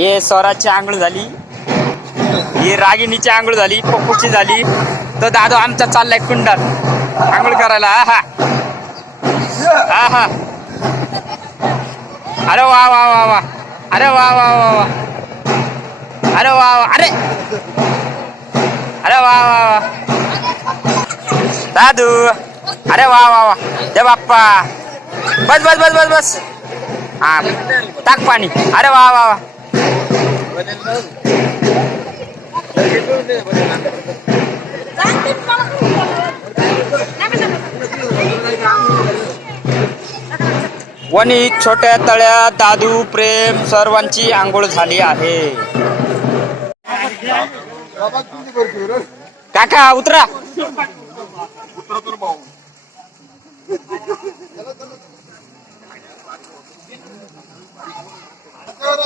हे स्वराची आंघोळ झाली. ही रागिणीची आंघोळ झाली पप्पूची झाली. तर दादू आमचा चाललाय कुंडात. आंघोळ करायला हा हा. हा अरे वा वा वा वा. अरे वा वा वा वा. अरे वा वा. अरे. अरे वा वा वा. दादू. अरे वा वा वा. दे बाप्पा. बस बस बस बस बस. हा. टाक पाणी. अरे वा वा वा. वणी छोट्या तळ्यात दादू प्रेम सर्वांची आंघोळ झाली आहे. काका उतरा. Shut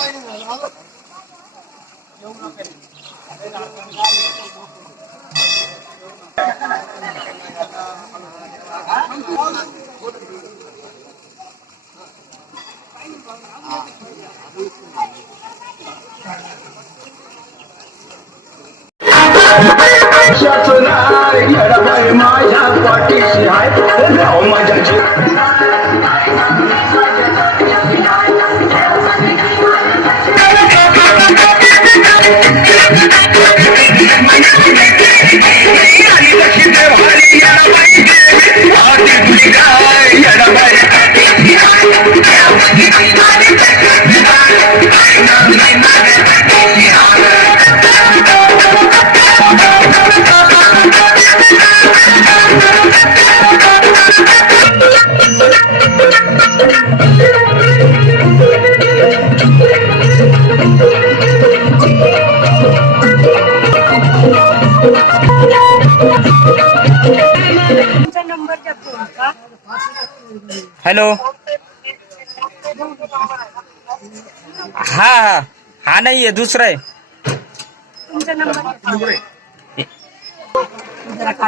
up, you're the way my heart, what is it? I don't know, my judge. I'm not hello. हा हा. हा नाहीये दुसरा आहे.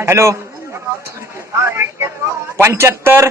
हॅलो. पंच्याहत्तर.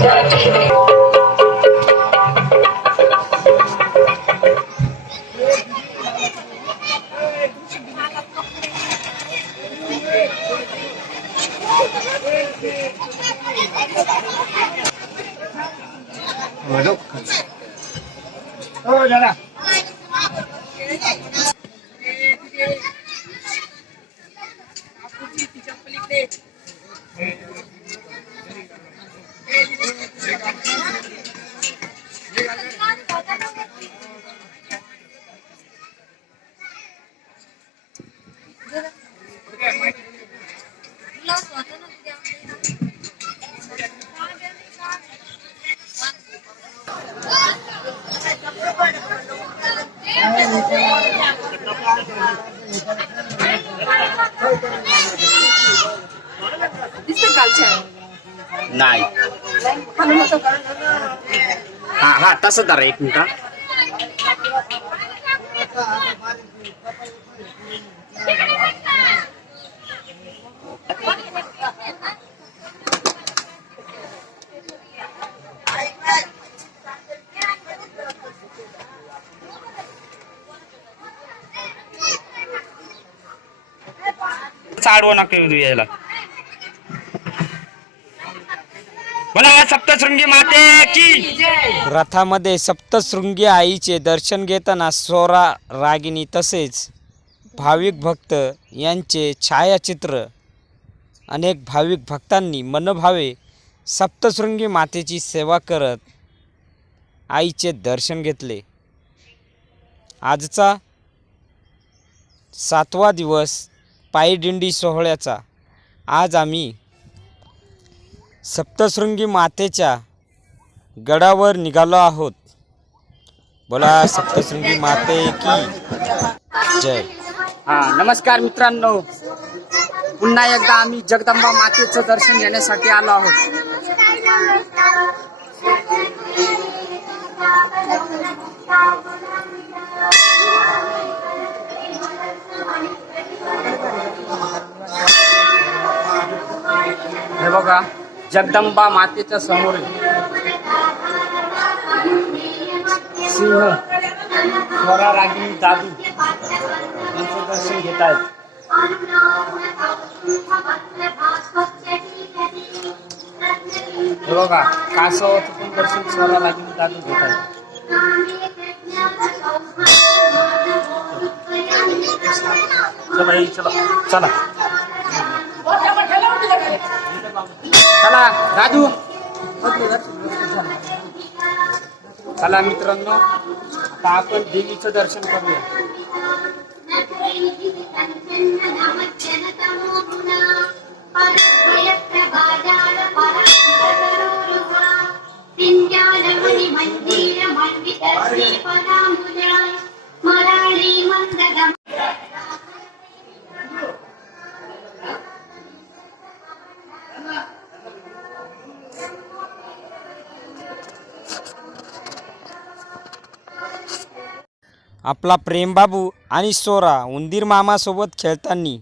きれい。नाही खाली नको का? हा हा तसं धरा एक मिनिट आडवं चाडवं यायला. बोला सप्तशृंगी माते की? रथामध्ये सप्तशृंगी आईचे दर्शन घेताना सोरा रागिनी तसेच भाविक भक्त यांचे छायाचित्र अनेक भाविक भक्तांनी मनभावे सप्तशृंगी मातेची सेवा करत आईचे दर्शन घेतले. आजचा सातवा दिवस पायदिंडी सोहळ्याचा. आज आम्ही सप्तशृंगी मातेच्या गडावर निघालो आहोत. बोला सप्तशृंगी माते की जय. हा नमस्कार मित्रांनो. पुन्हा एकदा आम्ही जगदंबा मातेचं दर्शन घेण्यासाठी आलो आहोत. हे बघा जगदंबा मातेच्या समोर सिंह स्वरा रागिनी दादू यांचं दर्शन घेत आहेत. हे बघा कासवाचं पण दर्शन स्वरा रागिनी दादू घेत आहेत. चला चला चला. चला चला दादू चला मित्रांनो आता आपण देवीचं दर्शन करूया. मराठी मंदगम आपला प्रेमबाबू आणि सोरा उंदीर मामासोबत खेळताना.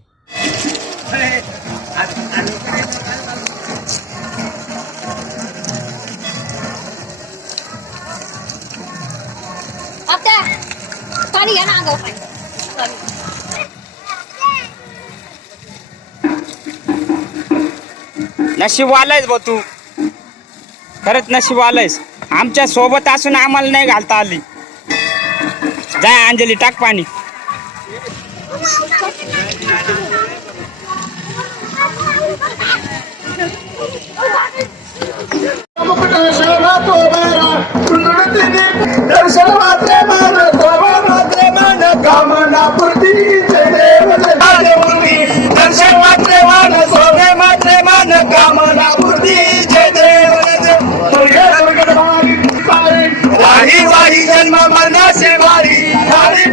नशीब आलायस बा तू. खरंच नशीब आलायस आमच्यासोबत असून आम्हाला नाही घालता आली. जा अंजली टाक पाणी.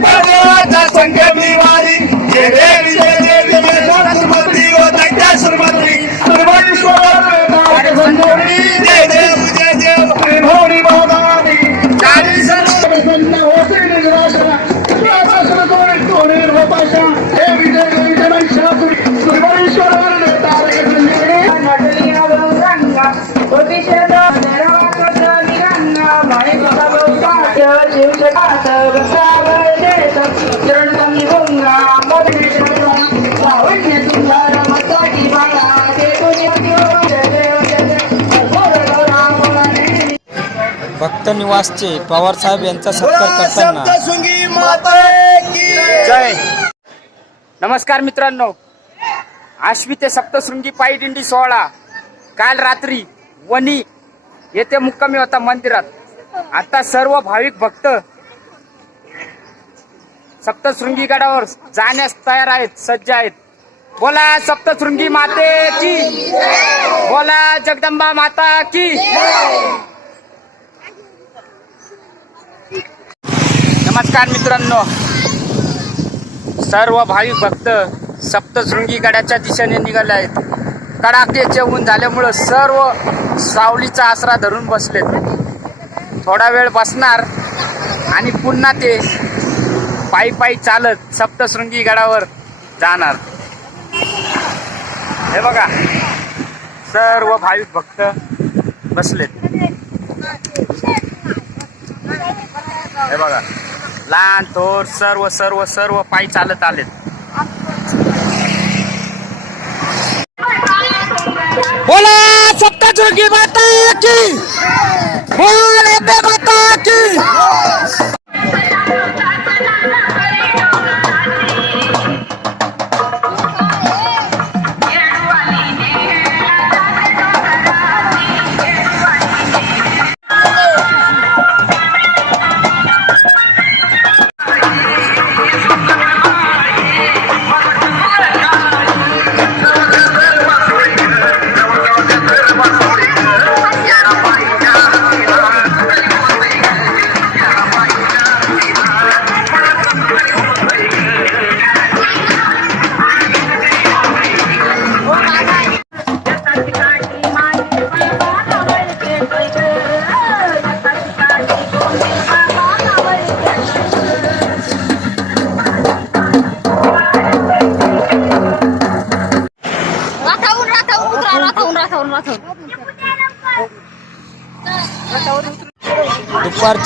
वारी. पदाचा भक्त निवासचे पवार साहेब यांचा सत्कार करताना. सप्तशृंगी माता की जय. नमस्कार मित्रांनो. आश्वी ते सप्तशृंगी पायी दिंडी सोहळा. काल रात्री वणी येथे मुक्कामी होता मंदिरात. आता सर्व भाविक भक्त सप्तशृंगी गडावर जाण्यास तयार आहेत सज्ज आहेत. बोला सप्तशृंगी माते की बोला जगदंबा माता की नमस्कार मित्रांनो. सर्व भाविक भक्त सप्तशृंगी गडाच्या दिशेने निघाले आहेत. कडाक्याचे ऊन झाल्यामुळं सर्व सावलीचा आसरा धरून बसलेत. थोडा वेळ बसणार आणि पुन्हा ते पायी पायी चालत सप्तशृंगी गडावर जाणार. हे बघा सर्व भाविक भक्त बसलेत. हे बघा. लहान थोर सर्व सर्व सर्व पायी चालत आले बोला सत्ता की माता की। बोल माता की।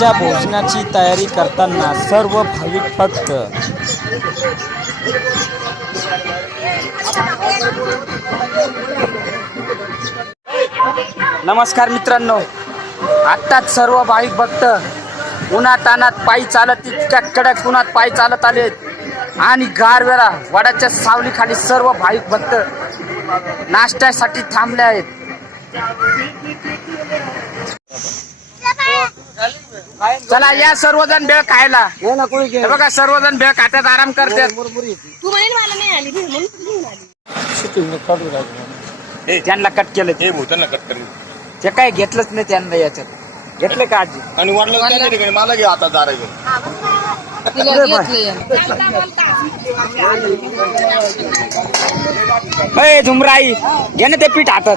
दुपारच्या भोजनाची तयारी करताना सर्व भाविक भक्त. नमस्कार मित्रांनो. आत्ताच सर्व भाविक भक्त उन्हात अनात पायी चालत इतक्या कडक उन्हात पायी चालत आलेत आणि गारवेळा वडाच्या सावलीखाली सर्व भाविक भक्त नाश्त्यासाठी थांबले आहेत. चला या सर्वजण भेळ खायला. हे बघा सर्वजण भेळ खात्यात आराम करतात. तू म्हणेल मला नाही आली भेळ म्हणून तू घेऊन आली. त्यांना कट केलं हे भूतांना कट करून. ते काय घेतलंच नाही त्यांना याच्यात. घेतलं का आजी? आणि वाटलं ठिकाणी मला घे आता दारा घेऊन. अय झुमराई घे ना ते पीठ हातात.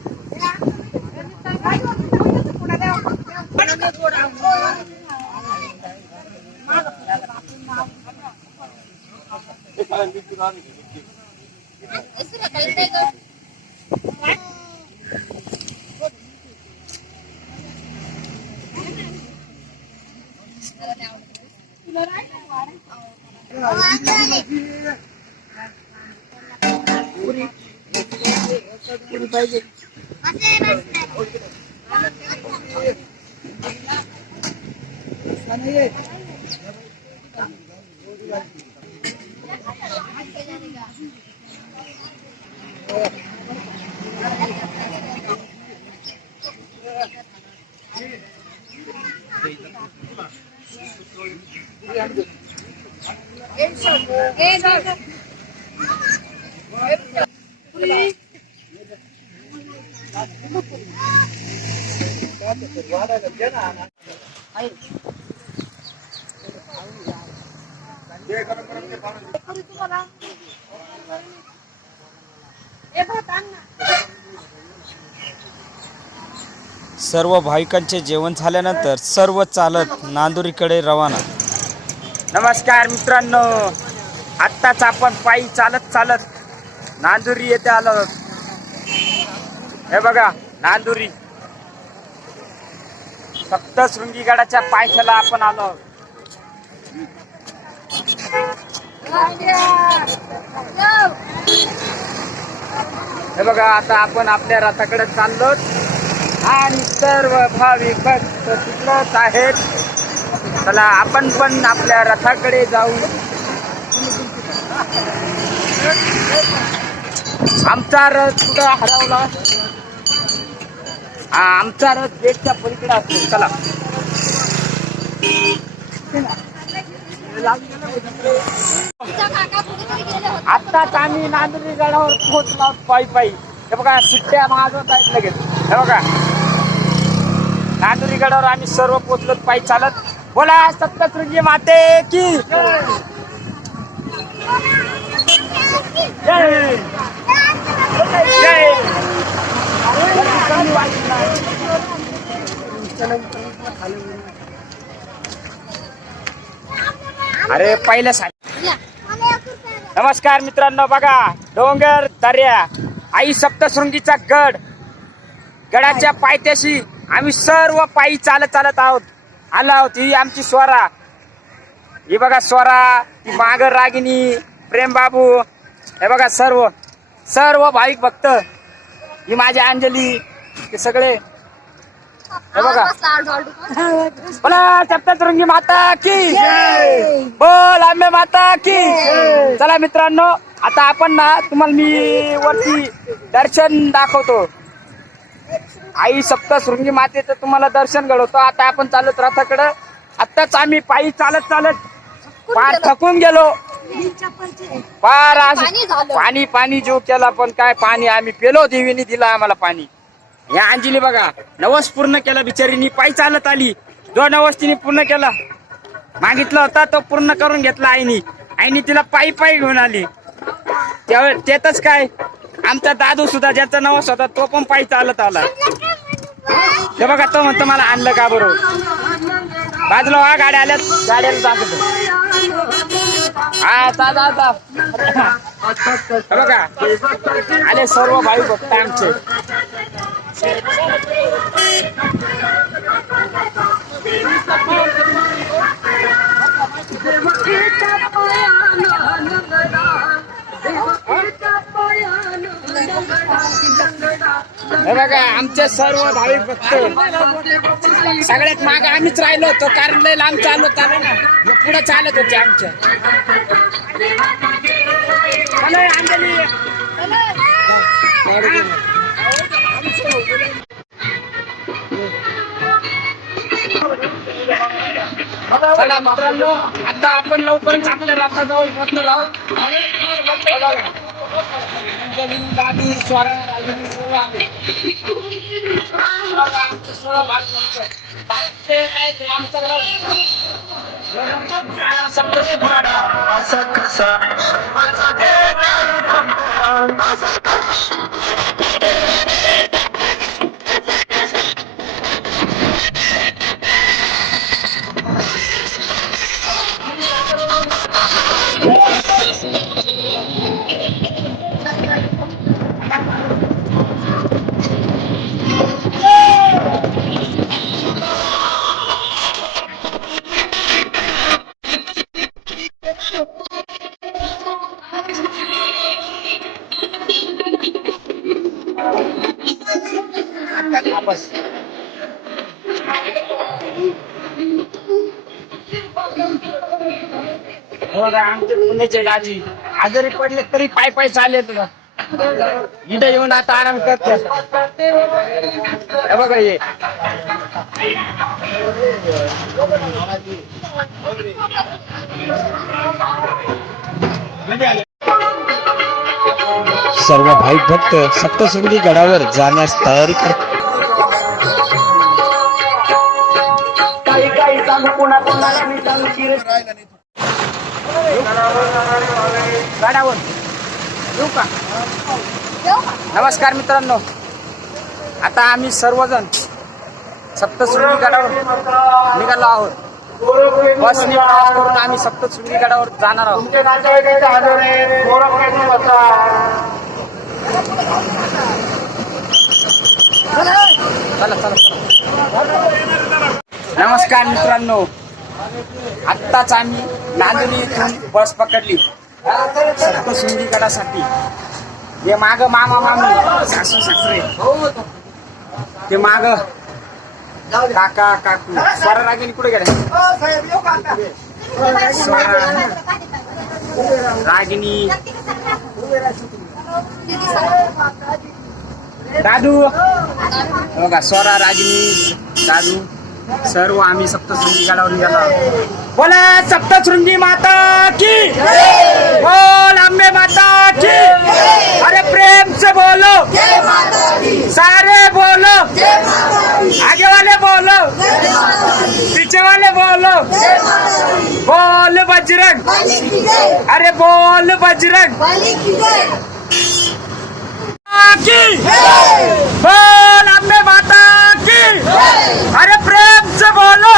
Eh, सर्व भाविकांचे जेवण झाल्यानंतर सर्व चालत नांदुरीकडे रवाना नमस्कार मित्रांनो आत्ताच आपण पायी चालत चालत नांदुरी येथे आलो आहोत. हे बघा नांदुरी फक्त शृंगीगडाच्या पायथ्याला आपण आलो आहोत. हे बघा आता आपण आपल्या रथाकडे चाललो आणि सर्व भाविक भक्त तिकडच आहेत. चला आपण पण आपल्या रथाकडे जाऊ. आमचा रथ कुठं हरवला? हा आमचा रथ गेटच्या पलीकडे असतो. चला. आत्ताच आम्ही नांदुरी गडावर पोहोचलो पायी पायी. हे बघा सुट्ट्या महाजत आहेत लगेच. हे बघा. नांदुरी गडावर आम्ही सर्व पोहोचलो पायी चालत. बोला सप्तशृंगी माते की? अरे पहिल्या सा नमस्कार मित्रांनो बघा डोंगर दर्या आई सप्तशृंगीचा गड गडाच्या पायथ्याशी आम्ही सर्व पायी चालत चालत आहोत. आलो आहोत. ही आमची स्वरा. ही बघा स्वरा ती मागर रागिनी प्रेम बाबू. हे बघा सर्व सर्व भाविक भक्त. ही माझी अंजली ते सगळे. हे बघा. बोला सप्तशृंगी माता की? बोल आंबे माता की? चला मित्रांनो आता आपण ना तुम्हाला मी वरती दर्शन दाखवतो. आई सप्तशृंगी मातेचं तुम्हाला दर्शन घडवतो. आता आपण चालत रथाकडं. आत्ताच आम्ही पायी चालत चालत पार थकून गेलो. पार आज पाणी झालं. पाणी पाणी जीव केला पण काय पाणी आम्ही पेलो देवीने दिला आम्हाला पाणी. या अंजली बघा नवस पूर्ण केला बिचारीनी. पायी चालत आली. जो नवस तिने पूर्ण केला. मागितला होता तो पूर्ण करून घेतला आईनी. आईनी तिला पायी पायी घेऊन आली. त्यावेळेस त्यातच काय? आमचा दादू सुद्धा ज्याचा नवस होता तो पण पायी चालत आला. ते बघा तो म्हणतो मला आणलं का बरोबर बाजूला हा गाड्या आल्यात. गाड्याला दाखवतो हा दादा बघा आले सर्व भाई बघता आमचे. हे बघा आमचे सर्व भाविक भक्त. सगळ्यात माग आम्हीच राहिलो होतो कारण लय लांब चालू होता ना. पुढे चालत होते आमच्या चला, अंजली. चला मित्रांनो आता आपण लवकरच आपल्या राष्ट्राजवळ पोहोचणार आहोत. अंजली, दादी, स्वरा, असा वापस. हो का, आमचे पुण्याचे गाजी आजारी पडले तरी पाय पाय चालले तुला इथं येऊन आता आराम करते. हे बघा ये सर्व भाविक भक्त सप्तशृंगी गडावर जाण्यास तयारी करतात. पुन्हा मी येऊ का? नमस्कार मित्रांनो. आता आम्ही सर्वजण सप्तशृंगी गडावर निघालो आहोत. बसने प्रवास करून आम्ही सप्तशृंगी गडावर जाणार आहोत. चला चला चला. नमस्कार मित्रांनो. आत्ताच आम्ही नांदणी येथून बस पकडली. सप्तशृंगीगडासाठी हे माग मामा मामी सासू सासरे. ते माग काका काकू. स्वरा रागिनी कुठे गेल्या? स्वरा रागिनी. दादू. हो का स्वरा रागिनी दादू. सर्व आम्ही सप्तशृंगी गाडावर निघालो बोला सप्तशृंगी माता की? बोल आंबे माता की? अरे प्रेम से बोलो. सारे बोलो. आगे वाले बोलो. पीछे वाले बोलो. बोल बजरंग. अरे बोल बजरंग. की? बोल आंबे माता की? अरे बोलो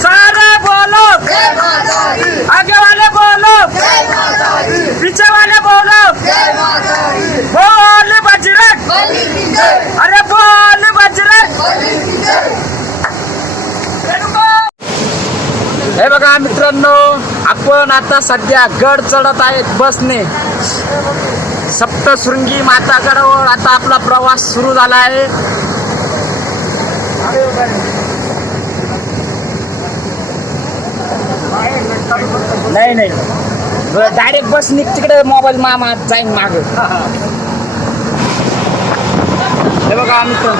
सारे बोलो आगे वाले बोलो पीछे वाले बोलो बोल बजरंग अरे बोल बजरंग। हे बघा मित्रांनो आपण आता सध्या गड चढत आहेत बसने. सप्तशृंगी माता गडावर आता आपला प्रवास सुरू झाला आहे. नाही. नाही डायरेक्ट बस निघ तिकडे मोबाईल मामा जाईन माग. हे बघा मित्र.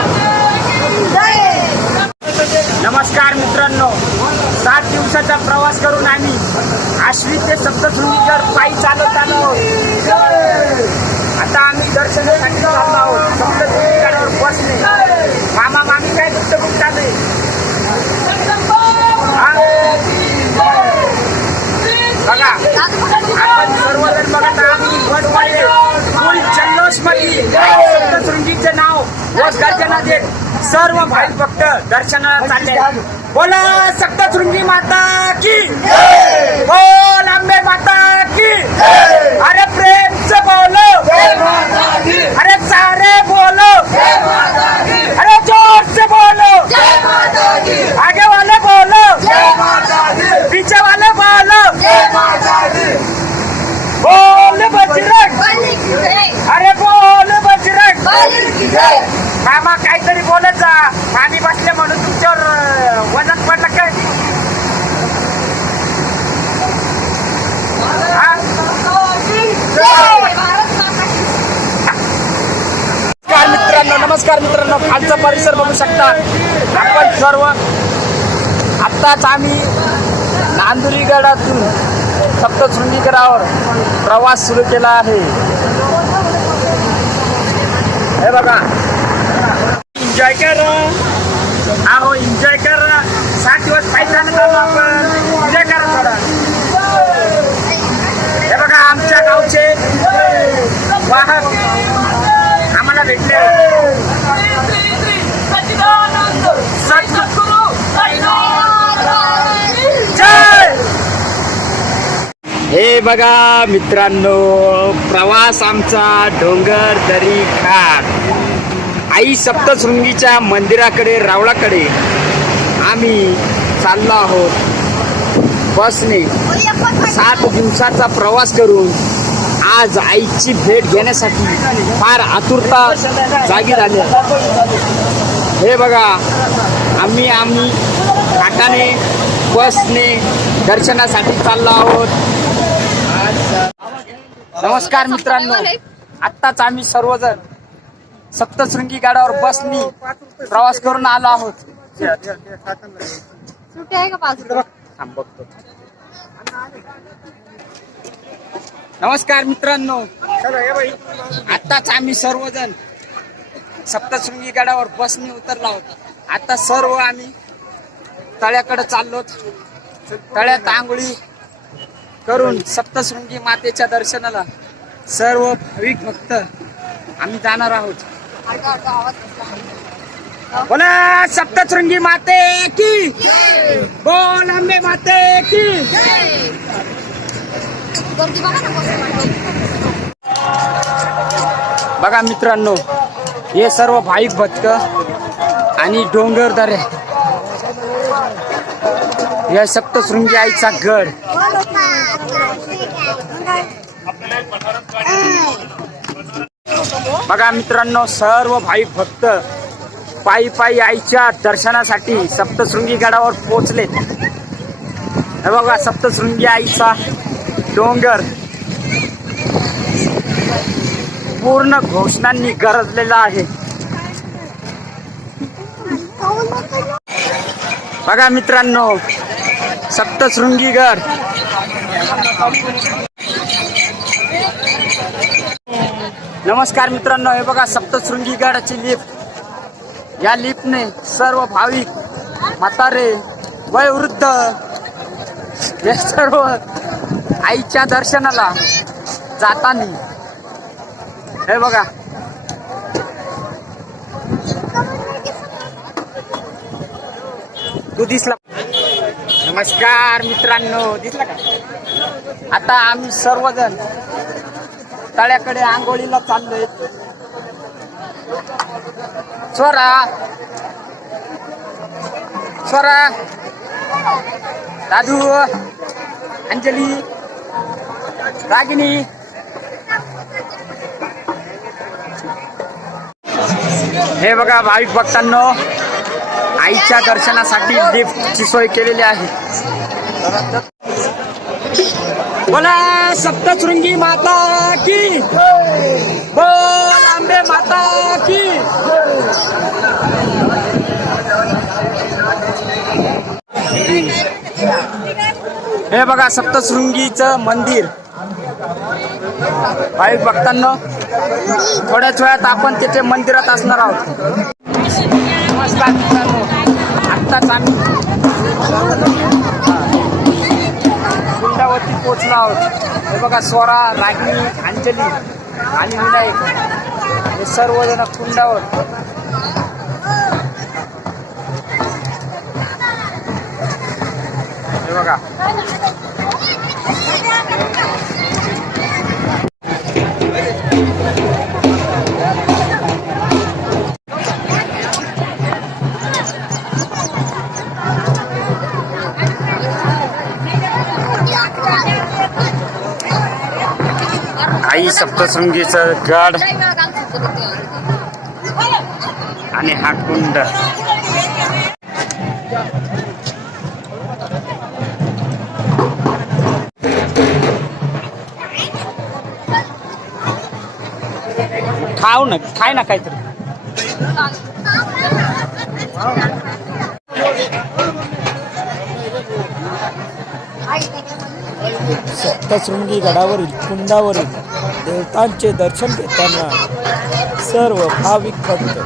नमस्कार मित्रांनो. सात दिवसाचा प्रवास करून आम्ही आश्वी ते सप्तशृंगीकर पायी चालत आलो आता आम्ही दर्शनासाठी चाललो आहोत. बसले बसने मामा मामी काय गुप्त गुप्त चालू आहे हा? बघा. आपण सर्वजण बघत मध्ये नाव. व गर्जना देत सर्व भाई भक्त दर्शनाला चालले बोला सप्तशृंगी माता की. बोल अंबे माता की. अरे प्रेम से बोलो अरे सारे बोलो अरे जोर से बोलो आगे वाले बोलो पीछे वाले बोलो बोल बजरंग अरे बोल बजरंग मामा काहीतरी बोलत जा मामी बसले म्हणून तुमच्यावर अं, वजन पडलं काय हा? नमस्कार मित्रांनो नमस्कार मित्रांनो खालचा परिसर बघू शकता. आपण सर्व आत्ताच आम्ही नांदुरीगडातून सप्तशृंगीगडावर प्रवास सुरू केला आहे. हे बघा. एन्जॉय कर. हा हो एन्जॉय कर. सात दिवस पाहिजे आपण एन्जॉय करा थोडा हे बघा आमच्या गावचे वाहक आम्हाला भेटले जय हे बघा मित्रांनो प्रवास आमचा डोंगर दरी घाट. आई सप्तशृंगीच्या मंदिराकडे रावळाकडे आम्ही चाललो आहोत. बसने सात दिवसाचा प्रवास करून आज आईची भेट घेण्यासाठी फार आतुरता जागी झाली हे बघा आम्ही आम्ही घाटाने बसने दर्शनासाठी चाललो आहोत. नमस्कार मित्रांनो. आत्ताच आम्ही सर्वजण सप्तशृंगी गाड्यावर बसनी प्रवास करून आलो आहोत. सुट्टी आहे का बाजूला थांब बघतो. नमस्कार मित्रांनो. आताच आम्ही सर्वजण सप्तशृंगी गडावर बसनी उतरला आहोत. आता सर्व आम्ही तळ्याकडे चाललो तळ्यात आंघोळी करून सप्तशृंगी मातेच्या दर्शनाला सर्व भाविक भक्त आम्ही जाणार आहोत. बोला सप्तशृंगी माते की? बोल आंबे माते की? बघा मित्रांनो हे सर्व भाविक भक्त आणि डोंगर दरे या सप्तशृंगी आईचा गड बघा मित्रांनो सर्व भाई भक्त पायी पायी आईच्या दर्शनासाठी सप्तशृंगी गडावर पोहोचले. हे बघा सप्तशृंगी आईचा डोंगर. पूर्ण घोषणांनी गरजलेला आहे. बघा मित्रांनो सप्तशृंगीगड नमस्कार मित्रांनो हे बघा सप्तशृंगी गडाची लिफ्ट. या लिफ्टने सर्व भाविक म्हातारे वयोवृद्ध हे सर्व आईच्या दर्शनाला जातानी हे बघा. तू दिसला. नमस्कार मित्रांनो दिसला का? आता आम्ही सर्वजण तळ्याकडे आंघोळीला चाललोय. स्वरा. स्वरा. दादू. अंजली. रागिनी. हे बघा भाविक भक्तांनो आईच्या दर्शनासाठी लिफ्टची सोय केलेली आहे. बोला सप्तशृंगी माता की? बोल आंबे माता की? हे बघा सप्तशृंगीचं मंदिर. भाई बघताना थोड्याच वेळात आपण तिथे मंदिरात असणार आहोत. नमस्कार मित्रांनो. आत्ताच आम्ही पोचलो आहोत. हे बघा स्वरा रागिनी अंजली आणि विनायक. हे सर्वजण कुंडावर. हे बघा. सप्तशृंगीचं गड आणि हा कुंड. खाऊ ना खाय ना काहीतरी. सप्तशृंगी गडावरील कुंडावरील. देवतांचे दर्शन घेताना सर्व भाविक भक्त.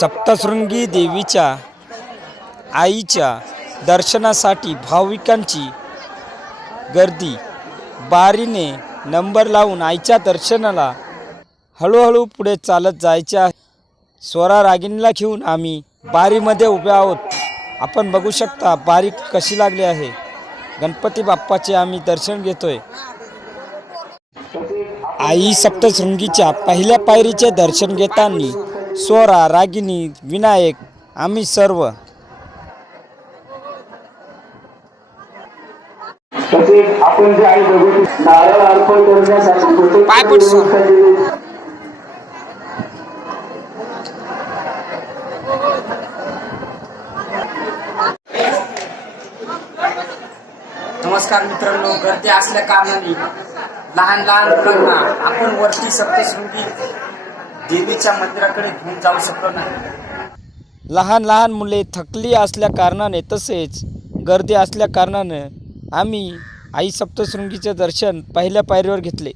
सप्तशृंगी देवीच्या आईच्या दर्शनासाठी भाविकांची गर्दी. बारीने नंबर लावून आईच्या दर्शनाला हळूहळू पुढे चालत जायचे स्वरा रागिणीला घेऊन आम्ही बारीमध्ये उभे आहोत. आपण बघू शकता बारी कशी लागली आहे. गणपती बाप्पाचे आम्ही दर्शन घेतोय. आई सप्तशृंगीच्या पहिल्या पायरीचे दर्शन घेताना स्वरा रागिनी विनायक आम्ही सर्व तसेच आपण जे बघू नारळ अर्पण करण्यासाठी प्रत्येक. नमस्कार मित्रांनो गर्दी असल्या कारणाने लहान लहान मुलांना आपण वरती सप्तशृंगी देवीच्या मंदिराकडे घेऊन जाऊ शकलो नाही लहान लहान मुले थकली असल्या कारणाने तसेच गर्दी असल्या कारणाने आम्ही आई सप्तशृंगीचे दर्शन पहिल्या पायरीवर घेतले.